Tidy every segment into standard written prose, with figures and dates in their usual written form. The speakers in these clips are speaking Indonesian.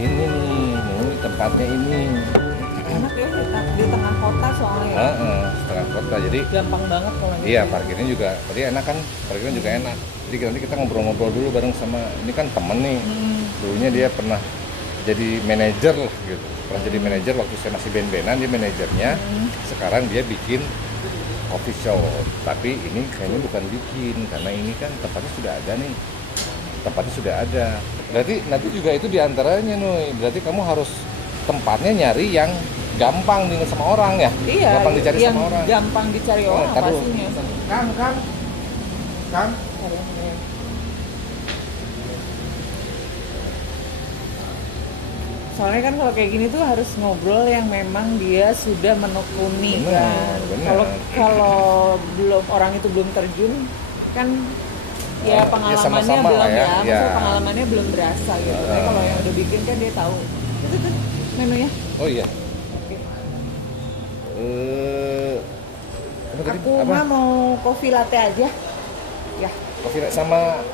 ini nih tempatnya ini. Enak ya di tengah kota soalnya ya. Tengah kota jadi Gampang banget kalau gitu. iya parkirnya juga tadi enak kan, parkirnya juga enak. Jadi nanti kita ngobrol-ngobrol dulu bareng sama ini kan temen nih. Dulunya dia pernah jadi manajer lah gitu. Pernah jadi manajer waktu saya masih band-bandan, dia manajernya. Sekarang dia bikin coffee shop. Tapi ini kayaknya bukan bikin karena ini kan tempatnya sudah ada nih. Tempatnya sudah ada. Berarti nanti juga itu diantaranya nih. Berarti kamu harus tempatnya nyari yang gampang diingat sama orang ya? Iya, gampang dicari yang sama orang. gampang dicari orang pastinya. Kang. Soalnya kan kalau kayak gini tuh harus ngobrol yang memang dia sudah menekuni kan. Kalau belum orang itu belum terjun kan ya pengalamannya sama-sama belum lah ya. Maksudnya pengalamannya belum berasa gitu. Tapi kalau yang udah bikin kan dia tahu. Itu tuh menunya. Oh iya. Aku mah mau kopi latte aja. Ya. Kopi sama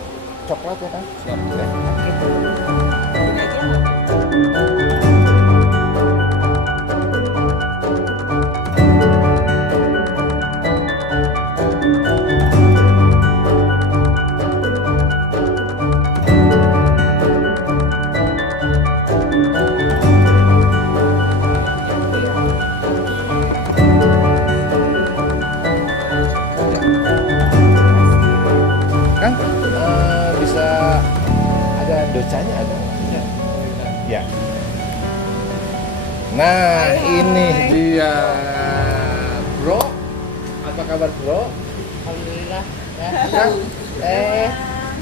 coklat ya kan? Siap ya. Gitu. Ini aja. Kan bisa ada docanya ada. Ya. Nah, ini dia. Bro. Apa kabar, Bro? Alhamdulillah ya. Kan?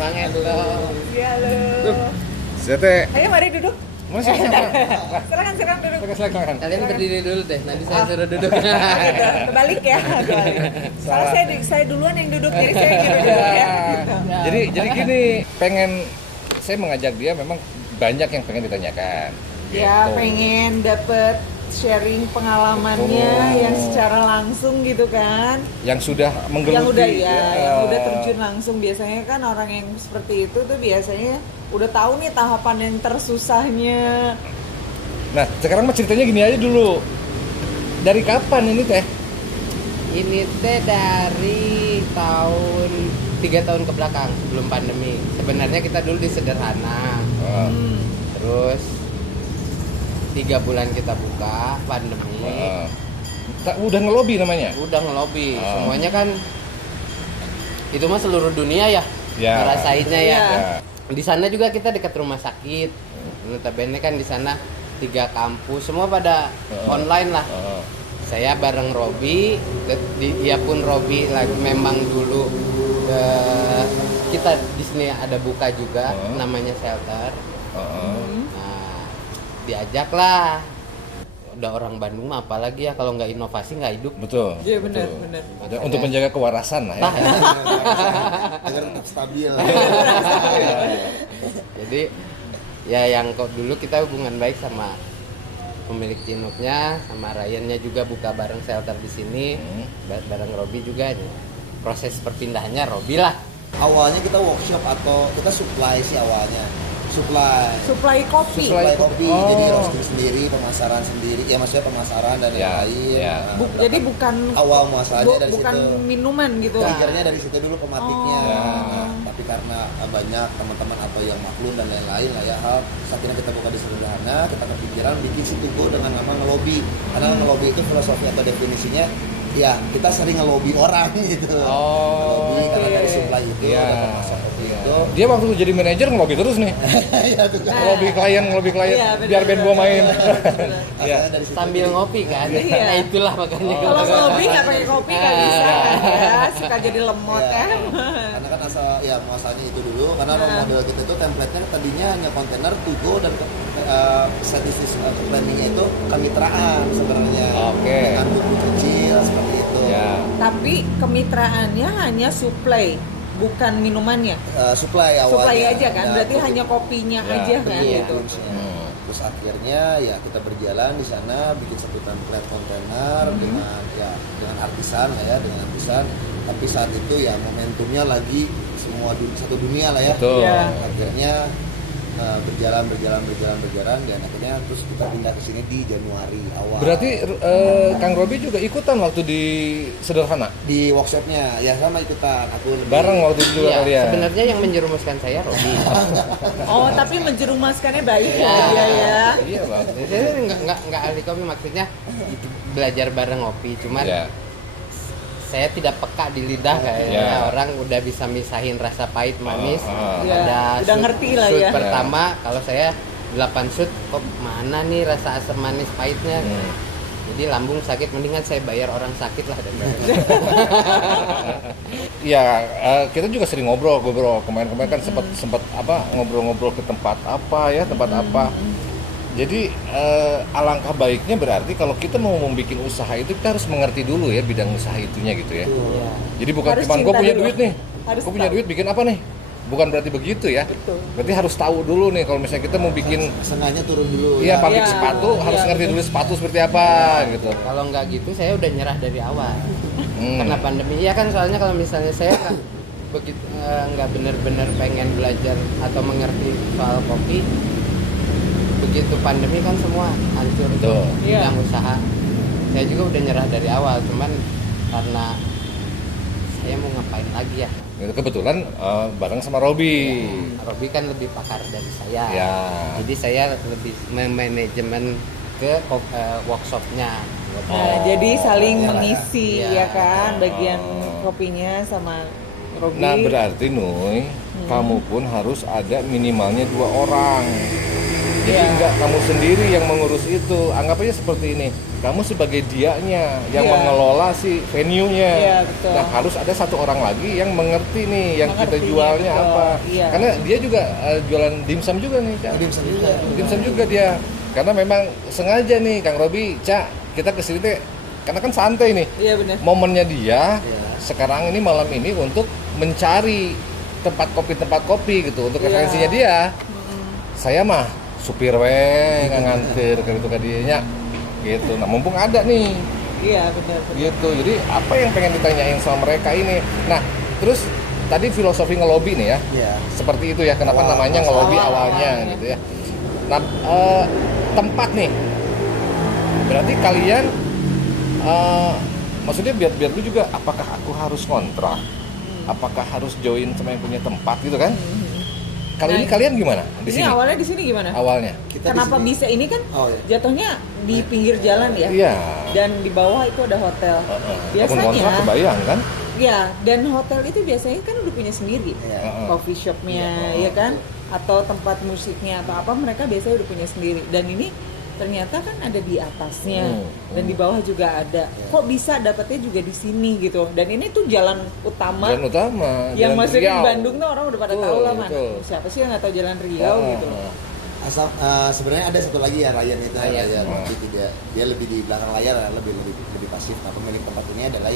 Bang Endo. Iya lo. Sete. Ayo mari duduk. Masih sama. Silakan duduk. Silakan. Kalian berdiri dulu deh, nanti saya suruh duduk. Gitu. Kebalik ya. Soalnya saya duluan yang duduk, jadi saya yang duduk ya. Jadi gini, saya mengajak dia memang banyak yang pengen ditanyakan. Ya, Gitu. pengen dapet sharing pengalamannya yang secara langsung gitu kan. Yang sudah menggeluti. Yang udah terjun langsung. Biasanya kan orang yang seperti itu tuh biasanya udah tahu nih tahapan yang tersusahnya. Nah, sekarang mah ceritanya gini aja dulu. Dari kapan ini teh? Ini teh dari 3 tahun ke belakang sebelum pandemi. Sebenarnya kita dulu di sederhana. Terus 3 bulan kita buka pandemi. Udah ngelobi namanya? Udah ngelobi. Semuanya kan itu mah seluruh dunia ya. Ngerasainnya ya. Di sana juga kita dekat rumah sakit. Notabene kan di sana 3 kampus semua pada online lah. Saya bareng Robi, dia pun Robi memang dulu kita di sini ada buka juga namanya shelter. Nah, diajak lah. Udah orang Bandung mah apalagi ya kalau nggak inovasi nggak hidup. Betul. Iya benar. Untuk menjaga kewarasan lah ya. Agar tetap stabil. Jadi ya yang kok dulu kita hubungan baik sama pemilik Cinuknya, sama Ryannya juga buka bareng shelter di sini, bareng Robi juga. Proses perpindahannya Robi lah. Awalnya kita workshop atau kita supply sih awalnya. Supply kopi. Supply kopi, jadi roasting sendiri, pemasaran sendiri. Ya maksudnya pemasaran dan lain-lain. Jadi bukan awal muasalnya dari bukan situ. minuman gitu. Triggernya dari situ dulu pematiknya. Tapi karena banyak teman-teman atau yang maklum dan lain-lain lah ya, saat ini kita buka di sederhana, kita kepikiran bikin si Tugo dengan nama ngelobi. Karena ngelobi itu filosofi atau definisinya ya kita sering ngelobi orang gitu. Ngelobi karena dari supply itu dan termasuk kopi itu. Dia waktu jadi manajer ngelobi terus nih. Iya tuh kan. Ngelobi klien biar band gua main. Sambil ngopi kan. Nah itulah makanya. Kalau ngelobi nggak pakai kopi nggak bisa kan ya, suka jadi lemot ya. Karena kan muasalnya itu dulu, karena model kita itu template-nya tadinya hanya kontainer Tugo dan statistik planningnya itu kemitraan sebenarnya. Dengan buku kecil seperti itu. Tapi kemitraannya hanya supply, bukan minumannya. Supply awalnya. Supply aja kan, berarti hanya kopinya aja kan gitu. Terus akhirnya ya kita berjalan di sana bikin satu template kontainer dengan artisan lah ya, dengan artisan. Tapi saat itu ya momentumnya lagi satu dunia lah ya. Betul. Akhirnya berjalan dan akhirnya terus kita pindah ke sini di Januari awal. Berarti Kang Robi juga ikutan waktu di Sederhana? Di workshopnya ya sama ikutan. Aku bareng waktu itu juga kali ya. Sebenarnya yang menjerumuskan saya Robi. Oh, tapi menjerumuskannya baik ya. Iya, Bang. Saya nggak ahli kopi, maksudnya belajar bareng ngopi, cuman saya tidak peka di lidah kayaknya orang udah bisa misahin rasa pahit manis. Ada udah ngerti lah ya. Pertama kalau saya 8 shoot kok mana nih rasa asam manis pahitnya. Jadi lambung sakit, mendingan saya bayar orang sakit lah daripada. Iya, kita juga sering ngobrol. Kemarin kan sempat ngobrol-ngobrol ke tempat apa. Jadi alangkah baiknya berarti kalau kita mau membuat usaha itu kita harus mengerti dulu ya bidang usaha itunya gitu ya. Jadi bukan cuma gue punya duit nih, gue punya duit bikin apa nih? Bukan berarti begitu ya. Betul. Berarti harus tahu dulu nih kalau misalnya kita mau bikin sengaja turun dulu. Iya, pabrik sepatu harus ngerti dulu sepatu seperti apa gitu. Kalau nggak gitu saya udah nyerah dari awal. Karena pandemi ya kan, soalnya kalau misalnya saya begitu nggak benar-benar pengen belajar atau mengerti soal kopi, begitu pandemi kan semua hancur tuh bidang usaha. Saya juga udah nyerah dari awal, cuman karena saya mau ngapain lagi ya. Kebetulan bareng sama Robi. Robi kan lebih pakar dari saya. Ya. Jadi saya lebih manajemen ke workshopnya. Jadi saling mengisi ya kan bagian kopinya sama Robi. Nah berarti Nuy, kamu pun harus ada minimalnya 2 orang. Jadi enggak kamu sendiri yang mengurus itu. Anggap aja seperti ini. Kamu sebagai dianya yang mengelola si venue-nya. Nah, harus ada 1 orang lagi yang mengerti nih yang kita jualnya apa. Karena dia juga jualan dimsum juga nih, Cak. Dimsum juga dia. Karena memang sengaja nih Kang Robi, Cak, kita kesini teh karena kan santai nih. Iya benar. Momennya dia sekarang ini malam ini untuk mencari tempat kopi gitu untuk referensinya dia. Saya mah supir nganter gitu ke dianya gitu. Nah, mumpung ada nih. Iya, benar. Gitu. Jadi apa yang pengen ditanyain sama mereka ini? Nah, terus tadi filosofi ngelobi nih ya. Iya. Seperti itu ya, kenapa namanya ngelobi awalnya gitu ya. Nah, tempat nih. Berarti kalian maksudnya biar lu juga apakah aku harus kontrak? Apakah harus join sama yang punya tempat gitu kan? Kali ini kalian gimana di sini? Ini awalnya di sini gimana? Awalnya. Kenapa bisa ini kan jatuhnya di pinggir jalan ya? Iya. Dan di bawah itu ada hotel. Biasanya. Kontrak kebayang kan? Iya. Dan hotel itu biasanya kan udah punya sendiri, coffee shopnya, ya kan? Atau tempat musiknya atau apa mereka biasanya udah punya sendiri. Dan ini ternyata kan ada di atasnya dan di bawah juga ada. Kok bisa dapetnya juga di sini gitu? Dan ini tuh jalan utama. Yang masuk di Bandung tuh orang udah pada tahu lah man. Siapa sih yang nggak tahu Jalan Riau gitu? Sebenarnya ada satu lagi ya, Ryan itu. Ryan. Dia lebih di belakang layar, lebih pasif. Nah, pemilik tempat ini adalah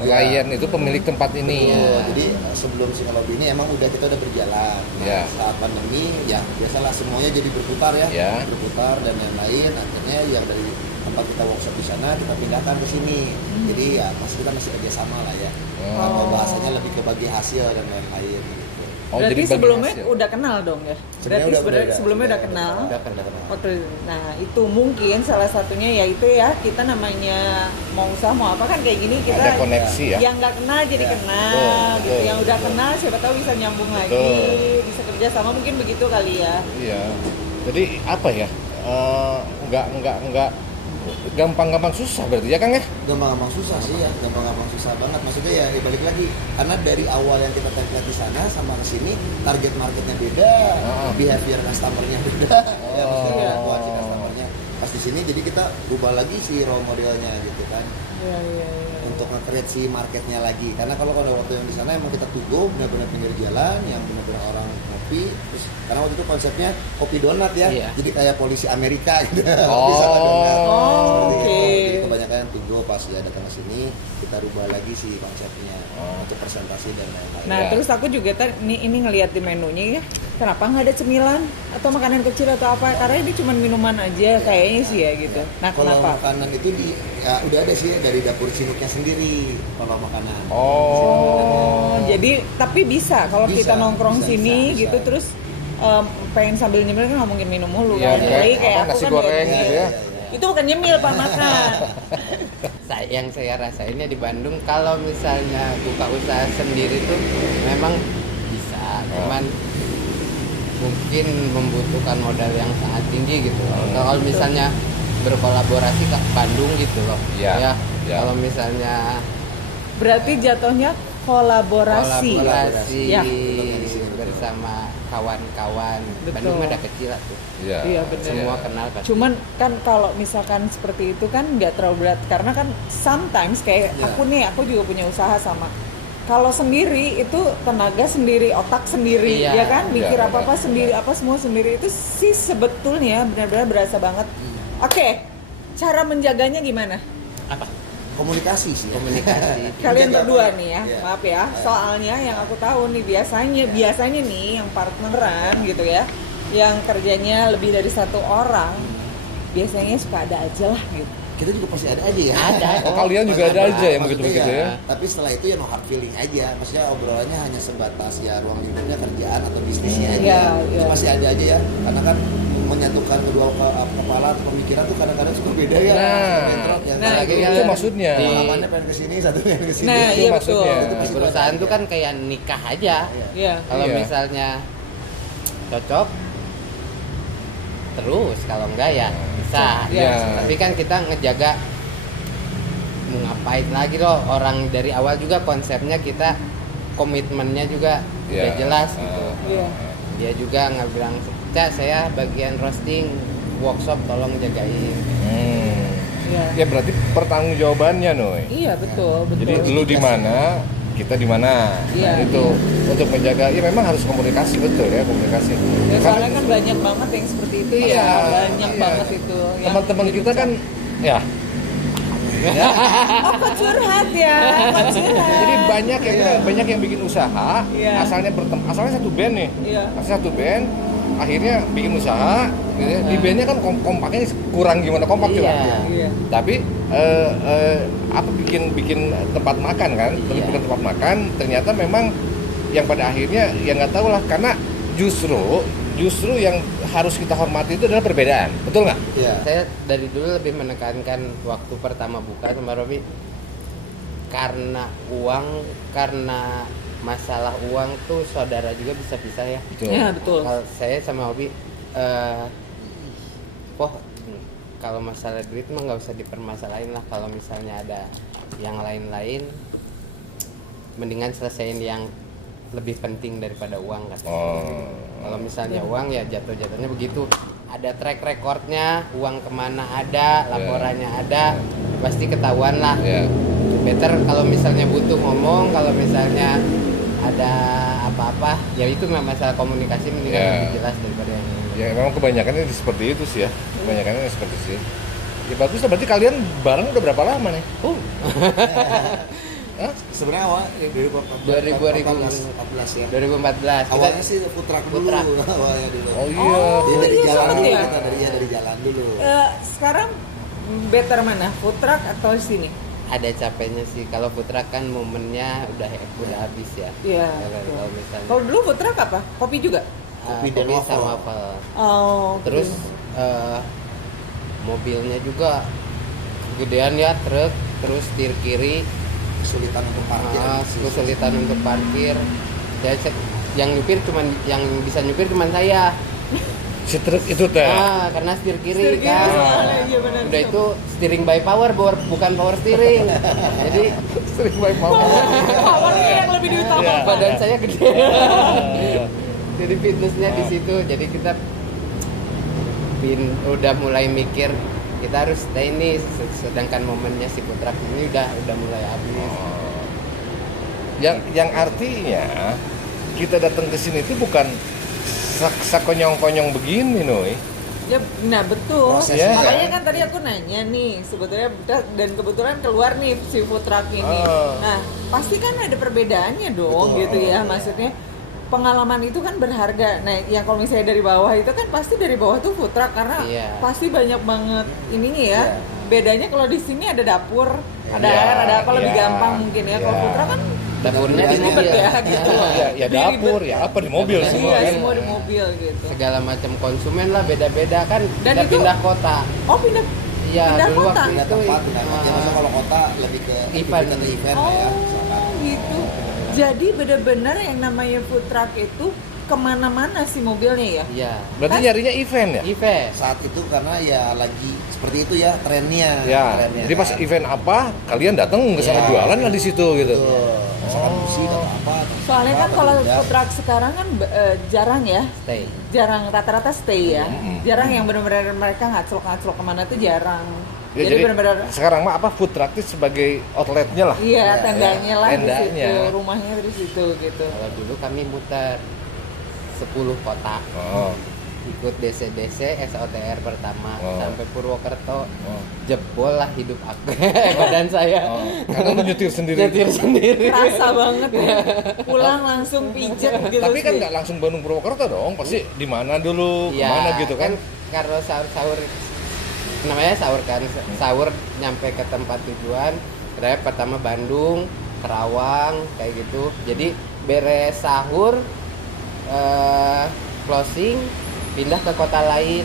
Ryan itu pemilik tempat ini. Jadi sebelum si Ngelobi ini emang kita udah berjalan. Saat pandemi ya biasalah semuanya jadi berputar berputar dan yang lain. Akhirnya yang dari tempat kita workshop di sana kita pindahkan ke sini. Jadi ya kita masih kerjasama lah ya. Atau bahasanya lebih ke bagi hasil dan lain-lain. Berarti sebelumnya udah kenal dong ya? Berarti sebelumnya udah kenal. Nah itu mungkin salah satunya yaitu ya kita namanya mau usaha mau apa kan kayak gini kita ada koneksi ya. Yang nggak kenal jadi kenal gitu. Yang udah kenal siapa tahu bisa nyambung lagi, bisa kerja sama mungkin begitu kali ya. Iya. Jadi apa ya? Nggak gampang-gampang susah berarti ya Kang ya? Gampang-gampang susah sih ya, gampang-gampang susah banget. Maksudnya ya balik lagi karena dari awal yang kita lihat di sana sama kesini target marketnya beda, behavior customernya beda, maksudnya kualitas customernya pas di sini jadi kita ubah lagi si raw modelnya gitu kan. Untuk nge-create si marketnya lagi. Karena kalau waktu yang di sana emang kita tunggu benar-benar pinggir jalan yang benar-benar orang ngopi. Terus karena waktu itu konsepnya kopi donat ya. Jadi kayak polisi Amerika gitu. Bisa donat. Jadi kebanyakan yang tunggu pas dia datang ke sini kita rubah lagi si konsepnya untuk presentasi dan lain-lain. Nah, terus aku juga ini ngelihat di menunya ya. Kenapa nggak ada cemilan atau makanan kecil atau apa? Karena ini cuma minuman aja kayaknya sih ya gitu. Nah, kalau kenapa? Makanan itu udah ada sih dari dapur Cinuknya sendiri kalau makanan. Jadi tapi bisa kalau kita nongkrong sini gitu terus pengen sambil nyemil kan ngomongin minum mulu Iya, kan. Jadi kayak aku nasi kan goreng ya, gitu ya. Itu bukan nyemil Pak, makan. Yang saya rasainnya di Bandung kalau misalnya buka usaha sendiri tuh memang bisa, cuman mungkin membutuhkan modal yang sangat tinggi gitu. Kalau misalnya berkolaborasi ke Bandung gitu loh. Iya. Kalau misalnya Berarti jatuhnya kolaborasi. Ya. bersama kawan-kawan. Betul. Bandung mah ada kecil lah tuh. Iya, benar. Semua kenal pasti. Cuman kan kalau misalkan seperti itu kan nggak terlalu berat karena kan sometimes kayak aku juga punya usaha sama. Kalau sendiri itu tenaga sendiri, otak sendiri, Iya. ya kan, mikir Iya, apa-apa sendiri, apa semua sendiri itu sih sebetulnya benar-benar berasa banget. Oke, cara menjaganya gimana? Apa? Komunikasi sih. Komunikasi. Kalian Menjaga berdua apa? nih ya, Iya. maaf ya. Soalnya yang aku tahu nih biasanya nih yang partneran gitu ya, yang kerjanya lebih dari satu orang, biasanya suka ada aja lah gitu. Kita juga pasti ada aja ya. Ada. Oh, kalian juga ada aja yang Maksudnya begitu-begitu ya. Tapi setelah itu ya no hard feeling aja. Maksudnya obrolannya hanya sebatas ya ruang lingkupnya kerjaan atau bisnisnya aja. Iya, Itu iya. masih ada aja ya. Karena kan menyatukan kedua kepala atau pemikiran tuh kadang-kadang suka beda ya. Nah. Bentrok ya. Nah, Apalagi itu kan Itu maksudnya. di- Pengalamannya pengen kesini, satu pengen kesini. Nah, Itu iya maksudnya. betul. di perusahaan tuh kan kayak nikah aja. Iya. Kalau Iya. misalnya cocok terus, kalau enggak ya bisa. Iya. Tapi kan kita ngejaga mau ngapain lagi loh, orang dari awal juga konsepnya kita komitmennya juga udah Iya. jelas gitu. Iya. Dia juga nggak bilang, Cak saya bagian roasting workshop tolong jagain. Iya. Ya berarti pertanggungjawabannya Noy. Iya, betul. Jadi lu di mana, kita di mana. Iya. Nah, itu untuk menjaga, ya memang harus komunikasi, betul ya, komunikasi. Ya, Karena soalnya kan banyak banget yang seperti itu Iya. ya, banyak Iya. banget itu. yang teman-teman bikin kita kan ya Oh, kok curhat ya, kok curhat. jadi banyak yang bikin usaha, Iya. asalnya satu band nih. Iya. Asalnya satu band, akhirnya bikin usaha, gitu ya. Di bandnya kan kompaknya kurang gimana kompak coba. Iya. Tapi apa bikin tempat makan kan, Iya. bikin tempat makan, ternyata memang yang pada akhirnya ya nggak tahu lah, karena justru yang harus kita hormati itu adalah perbedaan, betul nggak? Iya. Saya dari dulu lebih menekankan waktu pertama buka sama Robi, karena masalah uang tuh saudara juga bisa pisah ya. Betul. Ya, betul. Kalau saya sama Robi, kalau masalah duit mah nggak usah dipermasalahin lah. Kalau misalnya ada yang lain-lain, mendingan selesaiin yang lebih penting daripada uang kan. Kalau misalnya uang ya jatuh-jatuhnya begitu. Ada track recordnya, uang kemana ada, laporannya ada, pasti ketahuan lah. Ya. Better kalau misalnya butuh ngomong, kalau misalnya ada apa-apa, ya itu mah masalah komunikasi mendingan lebih jelas daripada yang ini. Ya memang kebanyakannya seperti itu sih ya, kebanyakannya seperti itu sih. Ya bagus lah, berarti kalian bareng udah berapa lama nih? Sebenarnya awal 2014 ya. 2014 Awalnya sih food truck dulu. Food truck. Awalnya dulu. Oh iya. Jadi dari iya, jalan sempet dulu ya? kita dari jalan dulu. Sekarang better mana, food truck atau sini? ada capeknya sih. Kalau food truck kan momennya udah habis ya. Iya. Kalau misalnya Kalau dulu food truck apa? Kopi juga? Kopi dan kopi waffle. sama waffle. Oh. Terus mobilnya juga gedean ya, truk, terus setir kiri, Kesulitan untuk parkir. kesulitan untuk parkir. Yang nyupir yang bisa nyupir cuman saya. Si truk itu teh. Karena setir kiri Setir kiri kan. soalnya, iya benar. Udah itu steering by power, bukan power steering. Jadi Sering by power. Powernya yang lebih diutamakan. badan saya gede. Jadi fitnessnya di situ. Jadi kita udah mulai mikir kita harus stay nih, sedangkan momennya si food truck ini udah mulai habis. Yang artinya kita datang ke sini itu bukan sakonyong-konyong begini, Noy. Ya, nah betul. Prosesnya. Makanya kan tadi aku nanya nih, sebetulnya dan kebetulan keluar nih si food truck ini. Nah, pasti kan ada perbedaannya dong, gitu ya. Maksudnya pengalaman itu kan berharga. Nah, yang kalau misalnya dari bawah itu kan pasti dari bawah tuh food truck karena pasti banyak banget ininya ya. Bedanya kalau di sini ada dapur, ada air, ada apa lebih gampang mungkin ya. Kalau food truck kan Dapurnya di mobil ya, gitu. Ya dapur, ya apa di mobil semua Iya, kan. semua di mobil gitu. Segala macam konsumen lah beda-beda kan. Dan Kita itu- pindah kota. Oh, pindah Iya, pindah dulu kota? waktu Pindah itu tempat, pindah tempat. Ya maksudnya kalau kota lebih ke Event. event lah ya. Misalkan. gitu. Jadi benar-benar yang namanya food truck itu kemana-mana sih mobilnya ya? Iya. Berarti nyarinya event ya? Event. Saat itu karena ya lagi seperti itu ya trennya. Ya. Trennya, Jadi pas kan. event apa, kalian datang ke sana Ya. jualan lah di situ gitu. Betul. Misalkan musik atau apa. atau Soalnya apa, kan atau kalau beda. food truck sekarang kan jarang ya, Stay. jarang rata-rata stay ya, Mm-mm. jarang yang benar-benar mereka ngaclok-ngaclok kemana tuh jarang. Ya, jadi benar-benar sekarang mah apa food truck itu sebagai outletnya lah. iya Ya, tendanya lah di tendanya. situ, rumahnya di situ gitu. Kalau dulu kami muter 10 kota. Oh. Ikut DC-DC SOTR pertama Oh. sampai Purwokerto. Oh. Jebol lah hidup aku. Badan saya. Oh. Karena lu nyetir sendiri. Nyetir sendiri. Kerasa banget ya, pulang langsung pijet gitu. Tapi kan sih. nggak langsung Bandung Purwokerto dong, pasti di mana dulu, Iya, kemana gitu kan? Kalau sahur namanya sahur kan, sahur nyampe ke tempat tujuan, rep pertama Bandung, Kerawang kayak gitu. Jadi beres sahur, closing, pindah ke kota lain.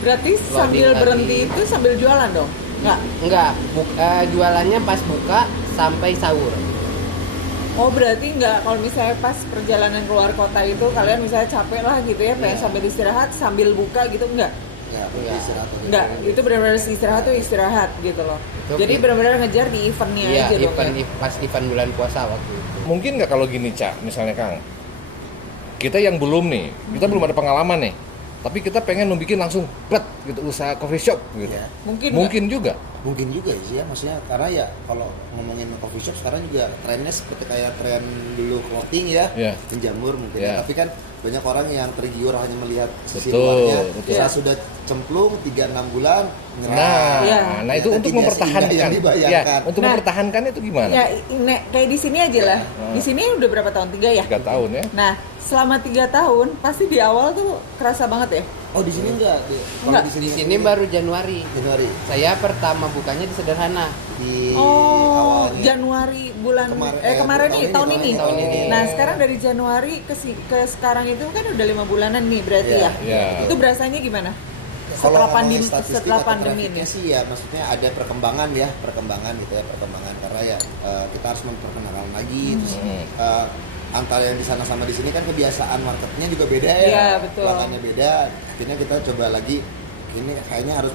Berarti sambil lagi. berhenti itu sambil jualan dong? Enggak, jualannya pas buka sampai sahur. Oh berarti nggak, kalau misalnya pas perjalanan keluar kota itu kalian misalnya capek lah gitu ya, pengen Iya. sambil istirahat sambil buka gitu, enggak? Ya, Enggak. istirahat atau Enggak, gitu. itu benar-benar istirahat tuh istirahat gitu loh. Itu Jadi fit. benar-benar ngejar di eventnya Iya, aja dong event ya? pas event bulan puasa waktu itu. Mungkin nggak kalau gini, Cak, misalnya Kang, kita yang belum nih, kita belum ada pengalaman nih, tapi kita pengen bikin langsung bet gitu usaha coffee shop gitu. Ya. Mungkin juga. Mungkin juga sih ya, maksudnya karena ya kalau ngomongin coffee shop sekarang juga trennya seperti kayak tren dulu clothing ya, Iya. menjamur mungkin Iya. ya. Tapi kan banyak orang yang tergiur hanya melihat sisi Betul, luarnya. betul. Saat sudah cemplung 3-6 bulan, Nah, Iya. nah itu ternyata untuk tidak mempertahankan. seindah yang Ya, dibayangkan. untuk Nah. mempertahankan itu gimana? Ya, kayak di sini aja lah. Di sini udah berapa tahun? 3 ya? 3 tahun ya. Nah, selama 3 tahun pasti di awal tuh kerasa banget ya? Oh di sini enggak? Kalau Enggak. Di sini baru Januari. Januari Saya pertama bukanya di Sederhana. di Oh, awalnya. Januari bulan kemarin nih, tahun ini. tahun ini. Nah, sekarang dari Januari ke sekarang itu kan udah 5 bulanan nih berarti Iya, ya. iya. Itu berasanya gimana? Kalau Setelah ngomongin pandemi, statistik setelah atau pandemi trafficnya ini. sih ya maksudnya ada perkembangan gitu ya perkembangan karena ya kita harus memperkenalkan lagi terus, antara yang di sana sama di sini kan kebiasaan marketnya juga beda ya. Iya, betul. Pelanggannya beda. Akhirnya kita coba lagi ini kayaknya harus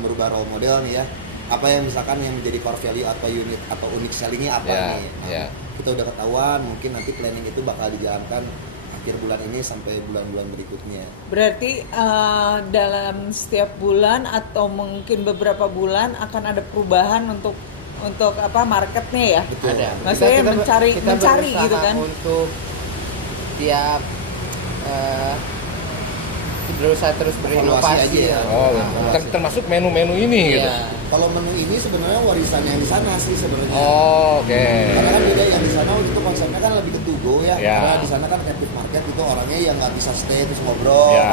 merubah role model nih ya. Apa yang misalkan yang menjadi core value atau unit atau unique sellingnya apa Ya, nih? Nah, ya. Kita udah ketahuan, mungkin nanti planning itu bakal dijalankan akhir bulan ini sampai bulan-bulan berikutnya. Berarti dalam setiap bulan atau mungkin beberapa bulan akan ada perubahan untuk apa marketnya ya? Betul. Ada. Maksudnya mencari berusaha gitu kan? Untuk tiap berusaha terus berinovasi aja ya. Oh, Nah, termasuk menu-menu ini gitu. iya. Kalau menu ini sebenarnya warisan yang di sana sih sebenarnya. Oh, oke. Karena kan beda yang di sana waktu itu konsepnya kan lebih ke to go ya. Ya. Karena di sana kan captive market itu orangnya yang nggak bisa stay terus ngobrol. Ya.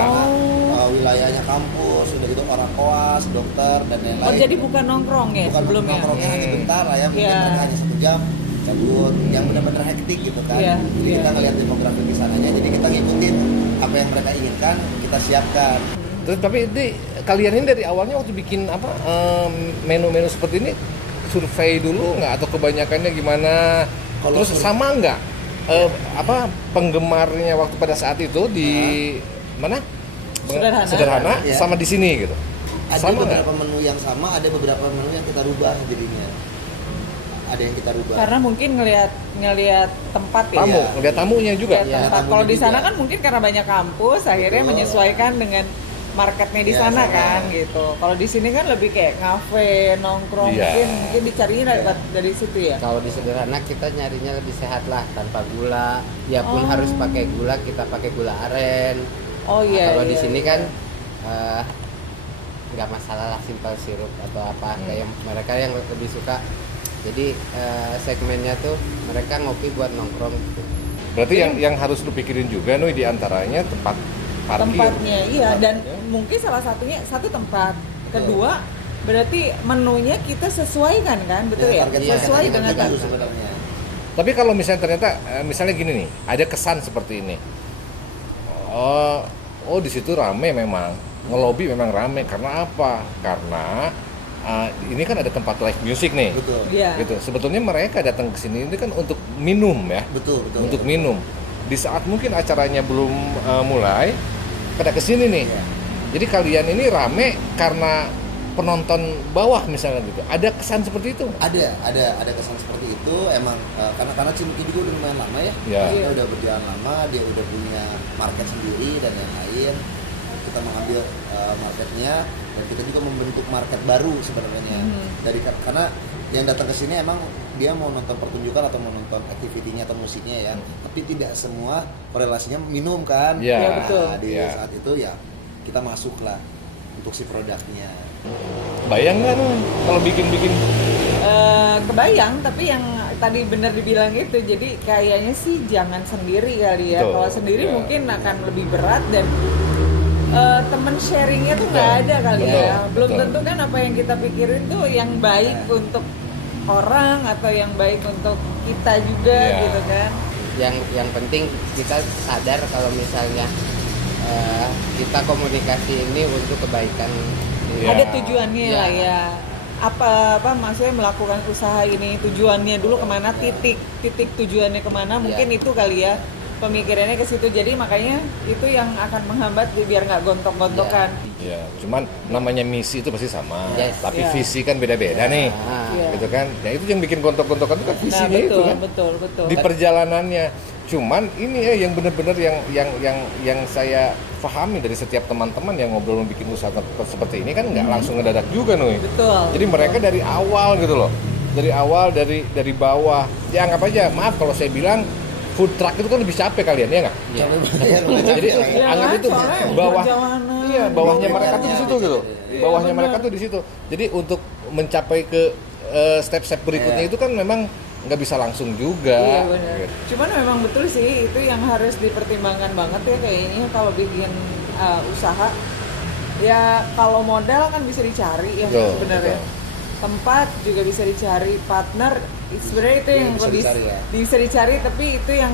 Karena wilayahnya kampus, udah gitu orang koas, dokter dan lain-lain. Oh, jadi bukan nongkrong ya bukan sebelumnya? nongkrongnya hanya bentar lah ya, mungkin Iya. mereka hanya 1 jam cabut, yang benar-benar hektik gitu kan. Iya, Jadi iya. kita ngeliat demografi di sananya, jadi kita ngikutin apa yang mereka inginkan, kita siapkan. Terus tapi ini kalian ini dari awalnya waktu bikin apa menu-menu seperti ini survei dulu nggak atau kebanyakannya gimana? Kalau Terus sama nggak apa penggemarnya waktu pada saat itu di mana? Sederhana. Ya. sama di sini gitu. Ada Sama beberapa menu yang sama, ada beberapa menu yang kita rubah jadinya. Ada yang kita rubah. Karena mungkin ngelihat tempat ya. Tamu, lihat tamunya juga. Lihat Iya, tempat. tamunya Kalau di sana juga. kan mungkin karena banyak kampus, akhirnya Betul. menyesuaikan dengan marketnya di Iya, sana sama. kan gitu. Kalau di sini kan lebih kayak ngafe, nongkrong, Iya. mungkin dicarinya dari situ ya. Kalau di Sederhana kita nyarinya lebih sehat lah tanpa gula. Ya pun Oh. harus pakai gula, kita pakai gula aren. Oh Nah, iya. kalau di iya, sini iya. kan nggak masalah lah simple sirup atau apa kayak mereka yang lebih suka. Jadi segmennya tuh mereka ngopi buat nongkrong gitu. Berarti yang harus lu pikirin juga nih di antaranya tempat parkir. tempatnya iya dan Ya. mungkin salah satunya satu tempat. Kedua berarti menunya kita sesuaikan kan betul ya? targetnya Sesuai kita dengan tentu sebenarnya. Tapi kalau misalnya ternyata misalnya gini nih, ada kesan seperti ini. Oh di situ rame memang, ngelobi memang rame. Karena apa? Karena ini kan ada tempat live music nih. Betul. Iya. Gitu. Sebetulnya mereka datang ke sini ini kan untuk minum ya. Betul. Untuk minum. Di saat mungkin acaranya belum mulai, pada ke sini nih. Iya. Jadi kalian ini rame karena penonton bawah misalnya gitu. Ada kesan seperti itu? Ada kesan seperti itu. Emang karena Cimuki juga udah lumayan lama ya. Dia udah berjalan lama, dia udah punya market sendiri dan yang lain. Kita mengambil marketnya dan kita juga membentuk market baru sebenarnya. Karena yang datang ke sini emang dia mau nonton pertunjukan atau mau nonton aktivitinya atau musiknya ya. Tapi tidak semua korelasinya minum kan. Iya, betul. Di saat itu ya kita masuk lah untuk si produknya. Bayang nggak nih kalau bikin-bikin? Kebayang, tapi yang tadi benar dibilang itu, jadi kayaknya sih jangan sendiri kali ya. Betul. Kalau sendiri mungkin akan lebih berat dan temen sharingnya tuh nggak ada kali ya. Belum tentu kan apa yang kita pikirin tuh yang baik untuk orang atau yang baik untuk kita juga gitu kan. Yang penting kita sadar kalau misalnya kita komunikasi ini untuk kebaikan. Ada tujuannya lah ya. Apa maksudnya melakukan usaha ini tujuannya dulu kemana, titik tujuannya kemana, mungkin itu kali ya pemikirannya ke situ. Jadi makanya itu yang akan menghambat biar nggak gontok-gontokan. Ya, cuman namanya misi itu pasti sama, tapi visi kan beda-beda nih, gitu kan? Ya itu yang bikin gontok-gontokan itu kan visinya itu kan. Betul. Di perjalanannya, cuman ini ya yang benar-benar yang saya pahami dari setiap teman-teman yang ngobrol bikin usaha seperti ini kan nggak langsung ngedadak juga nih. Betul. Jadi mereka dari awal gitu loh, dari bawah. Ya anggap aja, maaf kalau saya bilang food truck itu kan lebih capek kalian ya nggak? Iya. Jadi anggap itu bawah, bawahnya mereka tuh di situ gitu. Bawahnya mereka tuh di situ. Jadi untuk mencapai ke step-step berikutnya itu kan memang nggak bisa langsung juga. Iya benar. Cuman memang betul sih itu yang harus dipertimbangkan banget ya kayaknya kalau bikin usaha. Ya kalau modal kan bisa dicari ya sebenarnya. Tempat juga bisa dicari, partner sebenarnya itu yang bisa dicari, tapi itu yang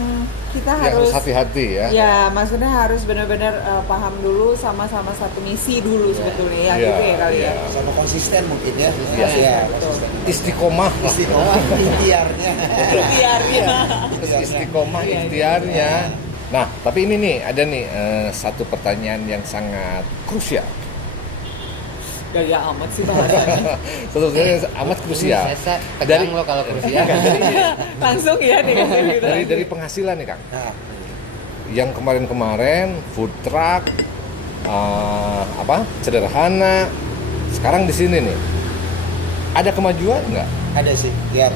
kita harus hati-hati ya. Ya maksudnya harus benar-benar paham dulu sama-sama satu misi dulu sebetulnya ya gitu ya kali ya. Sama konsisten mungkin ya. Konsisten. Istiqomah ikhtiarnya. Istiqomah ikhtiarnya. Nah, tapi ini nih ada nih satu pertanyaan yang sangat krusial. Gaya amat sih bahasanya. Sebetulnya amat krusial. Saya tegang lo kalau krusial. Langsung ya dari penghasilan nih Kang. Yang kemarin food truck sederhana. Sekarang di sini nih. Ada kemajuan nggak? Ada sih. Ya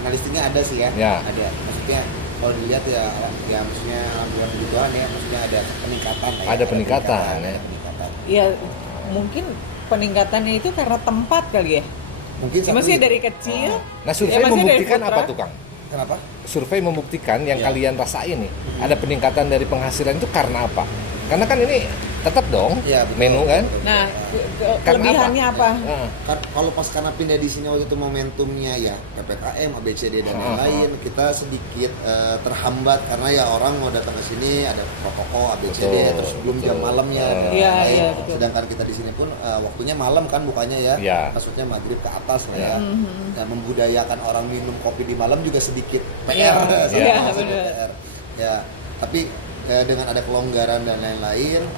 analistiknya ada sih ya. Ada. Maksudnya kalau dilihat ya maksudnya alhamdulillah kebutuhan ya, maksudnya ada peningkatan. Ada peningkatan ya. Iya. Mungkin peningkatannya itu karena tempat kali ya? Mungkin masih dari kecil. Nah, survei membuktikan apa tuh, Kang? Kenapa? Survei membuktikan yang kalian rasain nih, ada peningkatan dari penghasilan itu karena apa? Karena kan ini tetap dong menu kan. Nah, kelebihannya apa? Kan kalau pas karena pindah di sini waktu itu momentumnya ya PPKM, ABCD dan lain-lain, kita sedikit terhambat karena ya orang mau datang ke sini ada protokol ABCD terus belum jam malamnya. Iya, betul. Sedangkan kita di sini pun waktunya malam kan bukannya ya. Maksudnya maghrib ke atas lah ya. Dan membudayakan orang minum kopi di malam juga sedikit PR. Benar. Ya, tapi dengan ada kelonggaran dan lain-lain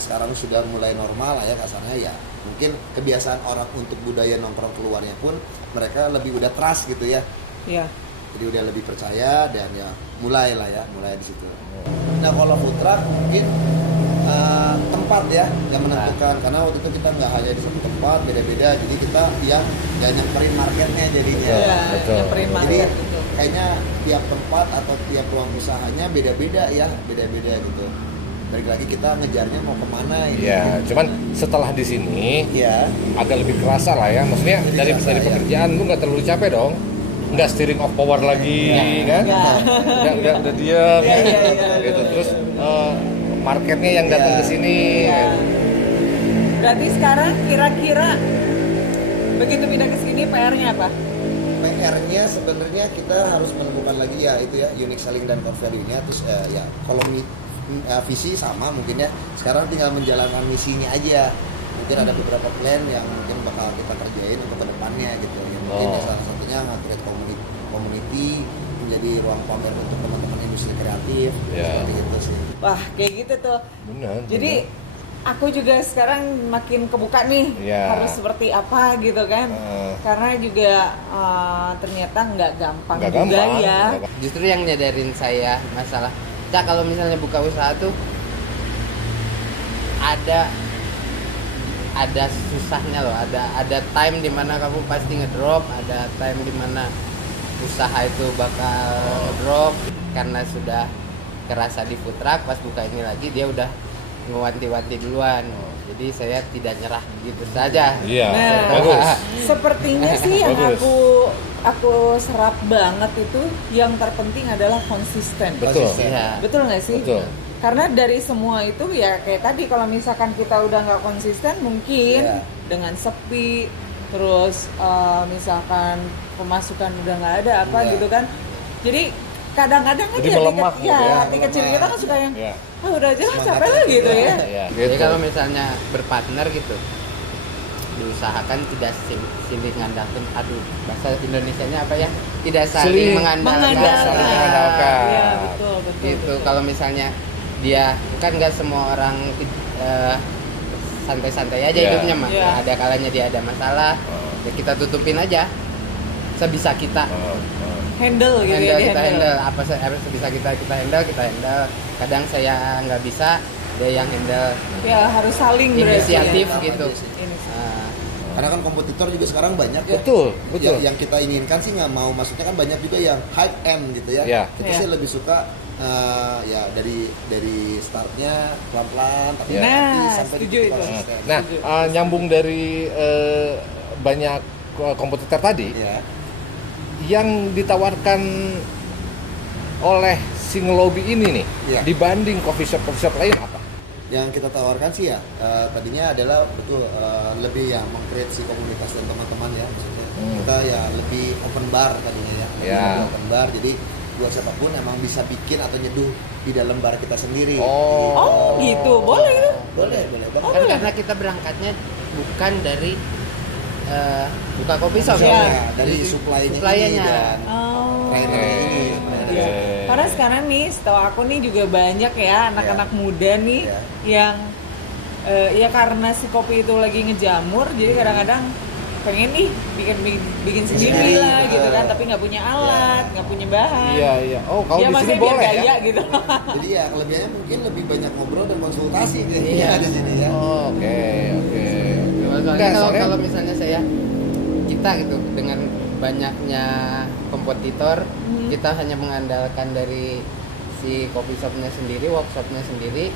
sekarang sudah mulai normal lah ya kasarnya ya. Mungkin kebiasaan orang untuk budaya nongkrong keluarnya pun mereka lebih udah trust gitu ya. Iya. Jadi udah lebih percaya dan ya mulai di situ. Nah kalau food truck mungkin tempat ya yang menentukan karena waktu itu kita nggak hanya di satu tempat beda-beda, jadi kita yang nyamperin marketnya jadinya. Nyamperin market. Jadi kayaknya tiap tempat atau tiap ruang usahanya beda-beda gitu. Balik lagi kita ngejarnya mau kemana ini. Ya, cuman setelah di sini agak lebih kerasa lah ya. Maksudnya dari pekerjaan lu nggak terlalu capek dong. Nggak steering of power lagi kan? Udah diam kan? Gitu. Terus marketnya yang datang ke sini. Berarti sekarang kira-kira begitu pindah ke sini PR-nya apa? PR-nya sebenarnya kita harus menemukan lagi ya itu ya unique selling dan core value-nya, terus ya kalau visi sama mungkin ya, sekarang tinggal menjalankan misinya aja. Mungkin ada beberapa plan yang mungkin bakal kita kerjain untuk kedepannya gitu ya. Mungkin salah satunya nge-create community, menjadi ruang pamer untuk teman-teman industri kreatif, seperti gitu sih. Wah, kayak gitu tuh. Benar. Jadi aku juga sekarang makin kebuka nih harus seperti apa gitu kan. Karena juga ternyata nggak gampang juga ya. Justru yang nyadarin saya masalah, Cak, kalau misalnya buka usaha tuh ada susahnya loh, ada time dimana kamu pasti ngedrop, ada time dimana usaha itu bakal drop karena sudah kerasa di food truck. Pas buka ini lagi dia udah ngewanti-wanti duluan, jadi saya tidak nyerah gitu saja. Iya, nah, bagus. Sepertinya sih yang aku serap banget itu yang terpenting adalah konsisten. Betul. Ya. Betul nggak sih? Betul. Karena dari semua itu ya kayak tadi, kalau misalkan kita udah nggak konsisten mungkin dengan sepi, terus misalkan pemasukan udah nggak ada gitu kan, jadi kadang-kadang aja hati kecil kita kan suka yang udah aja capek lah gitu ya. Jadi kalau misalnya berpartner gitu diusahakan tidak saling ngandalkan, bahasa Indonesianya apa ya, tidak saling mengandalkan. Iya, betul gitu. Kalau misalnya dia kan nggak semua orang santai-santai aja hidupnya mah. Ada kalanya dia ada masalah, ya kita tutupin aja sebisa kita. Handle apa sebisa kita handle. Kadang saya nggak bisa, dia yang handle. Ya harus saling inisiatif gitu. Karena kan kompetitor juga sekarang banyak ya. Betul. Yang kita inginkan sih nggak mau, maksudnya kan banyak juga yang high end gitu ya. Kita sih lebih suka ya dari startnya pelan-pelan tapi sampai setuju di itu. Nah, nyambung dari banyak kompetitor tadi, yang ditawarkan oleh Singlobi ini nih dibanding coffee shop lain apa? Yang kita tawarkan sih ya tadinya adalah betul lebih yang meng-create si komunitas dan teman-teman ya, maksudnya kita ya lebih open bar tadinya ya, open bar, jadi buat siapapun emang bisa bikin atau nyeduh di dalam bar kita sendiri. Gitu, boleh itu? Boleh. Kan karena kita berangkatnya bukan dari buka kopi shop dari supply-nya ini. Karena sekarang nih setahu aku nih juga banyak ya anak-anak muda nih yang ya karena si kopi itu lagi ngejamur, jadi kadang-kadang pengen bikin sendiri lah gitu kan, tapi nggak punya alat, nggak punya bahan. Oh, kalau di sini boleh gaya gitu. Jadi ya kelebihannya mungkin lebih banyak ngobrol dan konsultasi di sini ya. Oke. Kalau misalnya kita gitu dengan banyaknya kompetitor, kita hanya mengandalkan dari si coffee shopnya sendiri, workshopnya sendiri,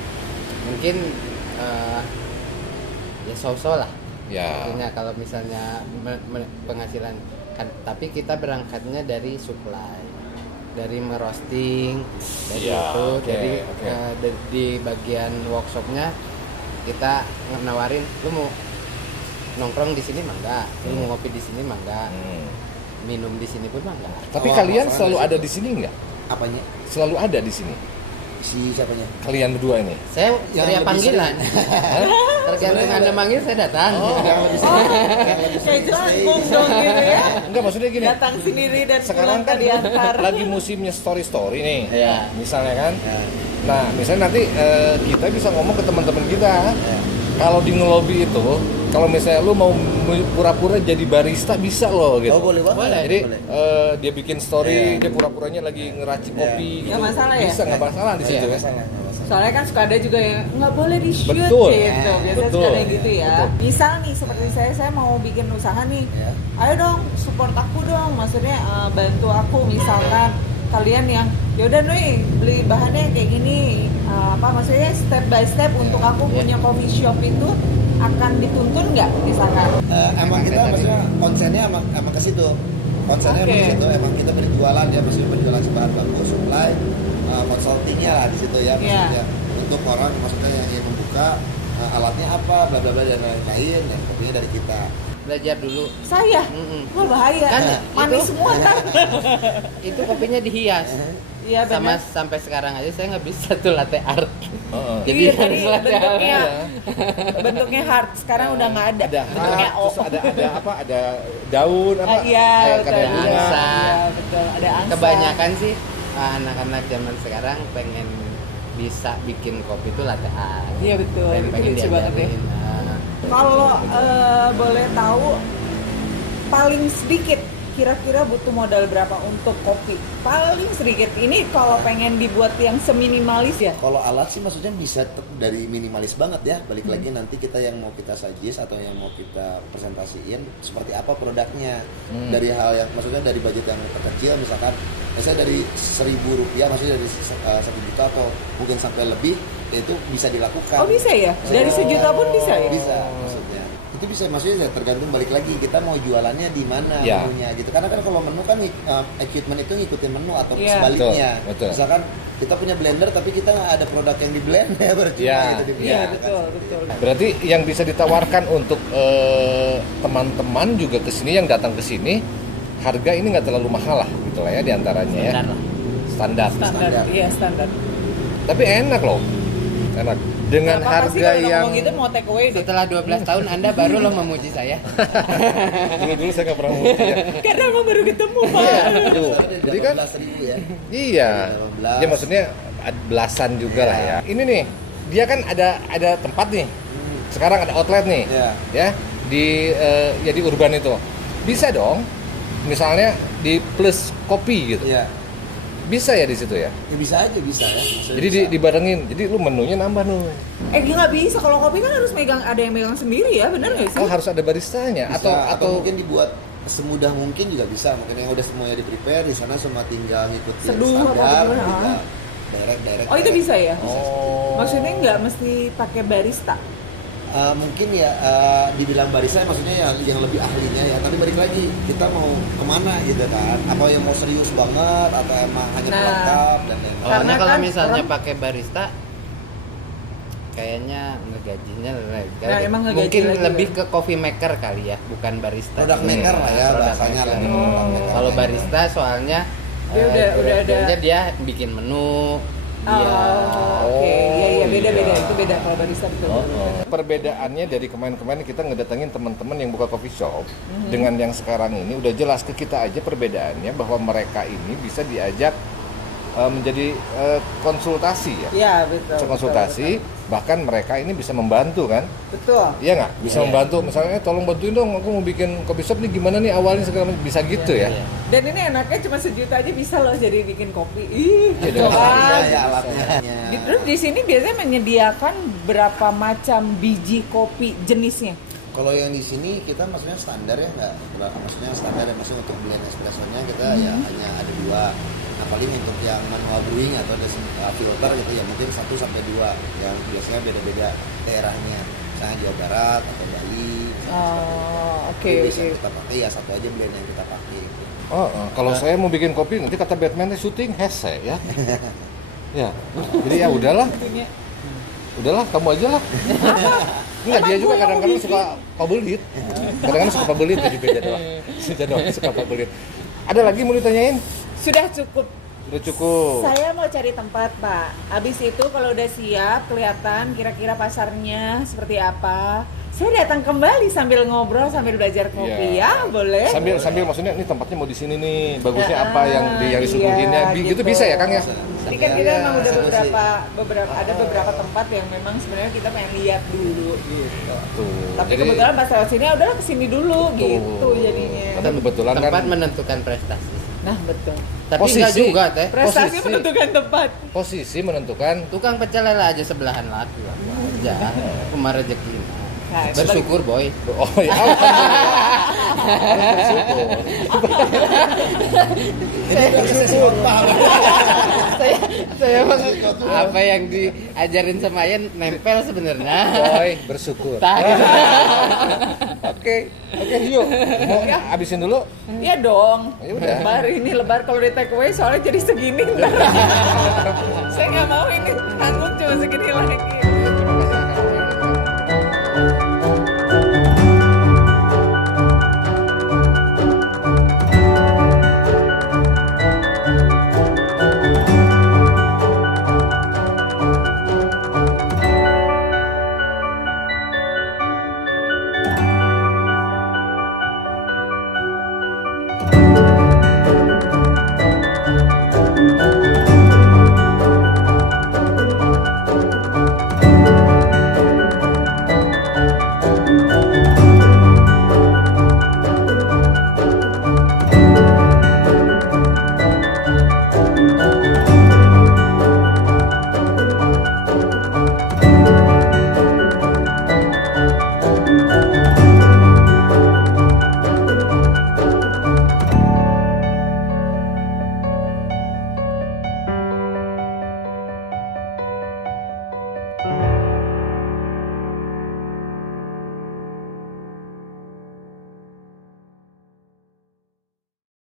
mungkin ya so-so lah. Artinya kalau misalnya penghasilan kan, tapi kita berangkatnya dari supply, dari merosting, dari di bagian workshopnya kita nawarin, lu mau nongkrong di sini mah enggak, lu mau ngopi di sini mah enggak, minum di sini pun mah enggak. Tapi kalian selalu ada di sini enggak? Apanya? Selalu ada di sini. Si siapanya? Kalian berdua ini. Saya pria panggilan. Tergantung Anda manggil saya datang. Kayak jelangkung dong gitu ya. Enggak, maksudnya gini. Datang sendiri dan sekarang kan diantar. Lagi musimnya story nih. Misalnya kan. Nah, misalnya nanti kita bisa ngomong ke teman-teman kita. Kalau di ngelobi itu, kalau misalnya lu mau pura-pura jadi barista bisa loh gitu. Boleh. Jadi dia bikin story, dia pura-puranya lagi ngeracik kopi. Nggak masalah ya? Bisa, nggak masalah di situ. Soalnya kan suka ada juga yang nggak boleh di shoot gitu. Biasanya suka ada gitu ya. Misal nih seperti saya mau bikin usaha nih. Ayo dong support aku dong. Maksudnya bantu aku, misalkan kalian yang yaudah nih beli bahannya kayak gini, maksudnya step by step untuk aku punya coffee shop itu akan dituntun nggak misalkan? Emang kita maksudnya konsennya emang ke situ. Konsennya emang ke situ, emang kita berjualan ya, maksudnya berjualan bahan baku, supply, consultingnya lah di situ ya, maksudnya untuk orang maksudnya yang ingin membuka alatnya apa, bla bla bla dan lain-lain, dan kopinya dari kita. belajar dulu. Saya? Wah bahaya. Kan manis itu- semua kan? Itu kopinya dihias. Iya Sama benar. sampai sekarang aja saya nggak bisa tuh latte art. Jadi Iya, harus tadi latte art. bentuknya hard, sekarang udah nggak ada. Ada Bentuknya hard, terus ada apa? Ada daun apa? Iya, kayak betul. ada bunga. Angsa. Iya, betul. Ada angsa. Kebanyakan sih anak-anak zaman sekarang pengen bisa bikin kopi itu latte art. Iya, betul. Pengen, Itu pengen lucu banget ya. diajarin. Nah, Kalau boleh tahu paling sedikit kira-kira butuh modal berapa untuk kopi? Paling sedikit. Ini kalau pengen dibuat yang seminimalis ya. Kalau alat sih maksudnya bisa dari minimalis banget ya. Balik lagi nanti kita yang mau kita suggest atau yang mau kita presentasiin seperti apa produknya. Dari hal yang maksudnya dari budget yang terkecil misalkan misalnya dari Rp1.000 maksudnya dari 1 juta atau mungkin sampai lebih itu bisa dilakukan. Oh bisa ya? Dari sejuta pun bisa ya? Bisa maksudnya. Itu bisa maksudnya tergantung balik lagi kita mau jualannya di mana Ya. menunya gitu. Karena kan kalau menu kan equipment itu ngikutin menu atau Iya. sebaliknya. Betul. Misalkan kita punya blender tapi kita nggak ada produk yang di blend ya percuma Ya. gitu di Iya blend, betul kan. betul. Berarti yang bisa ditawarkan untuk teman-teman juga kesini yang datang ke sini harga ini nggak terlalu mahal lah gitu lah ya diantaranya ya. Standar lah. Standar. Standar. Iya standar. Tapi enak loh, enak dengan Kenapa sih harga kalau yang ngomong gitu mau take away deh? Setelah 12 tahun Anda baru lo memuji saya. dulu saya nggak pernah muji ya. Karena emang baru ketemu pak. Tuh, jadi kan 18.000 ya. iya, 18. ya maksudnya belasan juga lah ya. Ini nih dia kan ada tempat nih. Sekarang ada outlet nih, Iya. ya di ya di urban itu bisa dong. Misalnya di plus kopi gitu, Iya. bisa ya di situ ya. Ya bisa aja bisa ya. Maksudnya Jadi bisa. dibarengin, jadi lu menunya nambah nih. Dia nggak bisa kalau kopi kan harus megang ada yang megang sendiri ya benar nggak sih? Oh harus ada baristanya Bisa, atau mungkin dibuat semudah mungkin juga bisa. Mungkin yang udah semuanya di prepare di sana cuma tinggal ngikutin Seduh apa standar, gimana? tinggal direct. Oh itu bisa ya? Oh. Maksudnya nggak mesti pakai barista? Mungkin ya dibilang barista maksudnya ya yang lebih ahlinya ya. Tapi balik lagi kita mau kemana gitu kan? Apa yang mau serius banget atau emang hanya Nah. pelengkap dan lain-lain. Karena Karena kalau kan misalnya orang- pakai barista kayaknya ngegajinya Nah, emang ngegaji mungkin lagi lebih ya? ke coffee maker kali ya, bukan barista. Product maker lah ya Product bahasanya maker. lebih product maker. Kalau barista soalnya Dia udah ada. dia dia bikin menu. Dia Oke, iya beda itu beda kalau barista betul. Perbedaannya dari kemarin-kemarin kita ngedatengin teman-teman yang buka coffee shop dengan yang sekarang ini udah jelas ke kita aja perbedaannya bahwa mereka ini bisa diajak menjadi konsultasi ya. Iya betul. Bisa konsultasi, bahkan mereka ini bisa membantu kan? Betul. Iya nggak? Bisa Iya. membantu, misalnya tolong bantuin dong, aku mau bikin coffee shop nih gimana nih awalnya segala macam, bisa gitu ya. Iya. Dan ini enaknya cuma sejuta aja bisa loh jadi bikin kopi. Ih, Iya, gitu dengan Alatnya kan. ya alatnya. Terus di sini biasanya menyediakan berapa macam biji kopi jenisnya? Kalau yang di sini kita maksudnya standar ya maksudnya standar ya maksudnya untuk blend espressonya kita ya hanya ada 2. Nah paling untuk yang manual brewing atau ada filter gitu ya mungkin 1 sampai 2 yang biasanya beda-beda daerahnya. Misalnya Jawa Barat atau Bali. Oh, oke Jadi bisa oke. kita pakai ya 1 aja blend yang kita pakai. Kalau saya mau bikin kopi nanti kata Batman syuting hese ya. Ya, jadi ya udahlah, kamu aja lah. Enggak, dia juga kadang-kadang suka pabelit. Kadang-kadang suka pabelit jadi beda doang. Beda doang suka pabelit. Ada lagi mau ditanyain? Sudah cukup. Udah cukup. Saya mau cari tempat, Pak. Habis itu kalau udah siap, kelihatan kira-kira pasarnya seperti apa. Saya datang kembali sambil ngobrol, sambil belajar kopi Iya. ya, boleh? Sambil maksudnya ini tempatnya mau di sini nih, bagusnya Nah, apa yang disuguhinnya, iya, gitu gitu. bisa ya Kang ya? Jadi kan kita Ya, emang udah seru sih. ada beberapa tempat yang memang sebenarnya kita pengen lihat dulu gitu. Tuh. Tapi Jadi kebetulan pas lewat sini udahlah kesini dulu gitu jadinya. Karena kebetulan tempat kan menentukan prestasi. Nah betul. Tapi Posisi. enggak juga teh. Prestasi Posisi. menentukan tempat. posisi menentukan. Tukang pecel lele aja sebelahan laki lah aja. Kemarin rezeki. Nah, Bersyukur boy. Oh ya. Saya mah apa yang diajarin sama Ian nempel sebenarnya. Boy, bersyukur. Tah, gitu. Oke, yuk. Mau habisin dulu? Iya dong. Ya udah. Lebar kalau di take away soalnya jadi segini. Ntar. Saya nggak mau ini tanggung cuma segini lagi. Terima kasih.